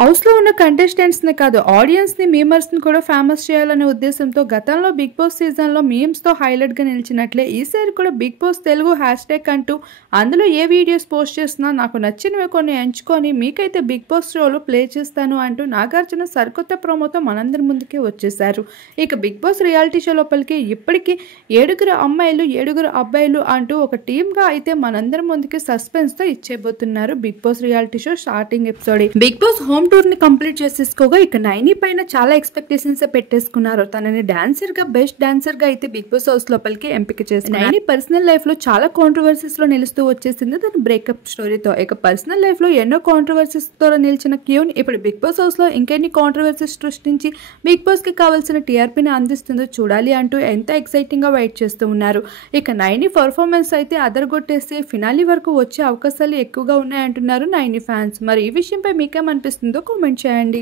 హౌస్లో ఉన్న కంటెస్టెంట్స్ని కాదు ఆడియన్స్ని మీమర్స్ని కూడా ఫేమస్ చేయాలనే ఉద్దేశంతో గతంలో బిగ్ బాస్ సీజన్లో మీమ్స్తో హైలైట్గా నిలిచినట్లే ఈసారి కూడా బిగ్ బాస్ తెలుగు హ్యాష్ట్యాగ్ అంటూ అందులో ఏ వీడియోస్ పోస్ట్ చేసినా నాకు నచ్చినవి కొన్ని ఎంచుకొని మీకైతే బిగ్ బాస్ షోలో ప్లే చేస్తాను అంటూ నాగార్జున సరికొత్త ప్రోమోతో మనందరి ముందుకే వచ్చేసారు. ఇక బిగ్ బాస్ రియాలిటీ షో లోపలికి ఇప్పటికీ 7 అమ్మాయిలు 7 అబ్బాయిలు అంటూ ఒక టీమ్గా అయితే మనందరి ముందుకి సస్పెన్స్తో ఇచ్చేయబోతున్నారు Big Boss reality show starting episode. Big Boss home tour ని కంప్లీట్ చేసేసుకోగా ఇక నైని పైన చాలా ఎక్స్పెక్టేషన్స్ పెట్టేసుకున్నారు. తనని డాన్సర్ గా బెస్ట్ డాన్సర్ గా అయితే బిగ్ బాస్ హౌస్ లోపలికి ఎంపిక చేసింది. నైని పర్సనల్ లైఫ్ లో చాలా కాంట్రవర్సీస్ లో నిలుస్తూ వచ్చేసింది తన బ్రేకప్ స్టోరీతో. ఇక పర్సనల్ లైఫ్ లో ఎన్నో కాంట్రవర్సీస్ తో నిలిచిన క్యూన్ ఇప్పుడు బిగ్ బాస్ హౌస్ లో ఇంకెన్ని కాంట్రవర్సీస్ సృష్టించి బిగ్ బాస్ కి కావాల్సిన టీఆర్పీని అందిస్తుందో చూడాలి అంటూ ఎంత ఎక్సైటింగ్ గా వెయిట్ చేస్తూ ఉన్నారు. ఇక నైని పర్ఫార్మెన్స్ అయితే అదరగొట్టేసి ఫినాలి వరకు వచ్చే అవకాశాలు ఎక్కువగా ఉన్నాయంటున్నారు నైని ఫ్యాన్స్. మరి ఈ విషయంపై మీకేమనిపిస్తుందో కామెంట్ చేయండి.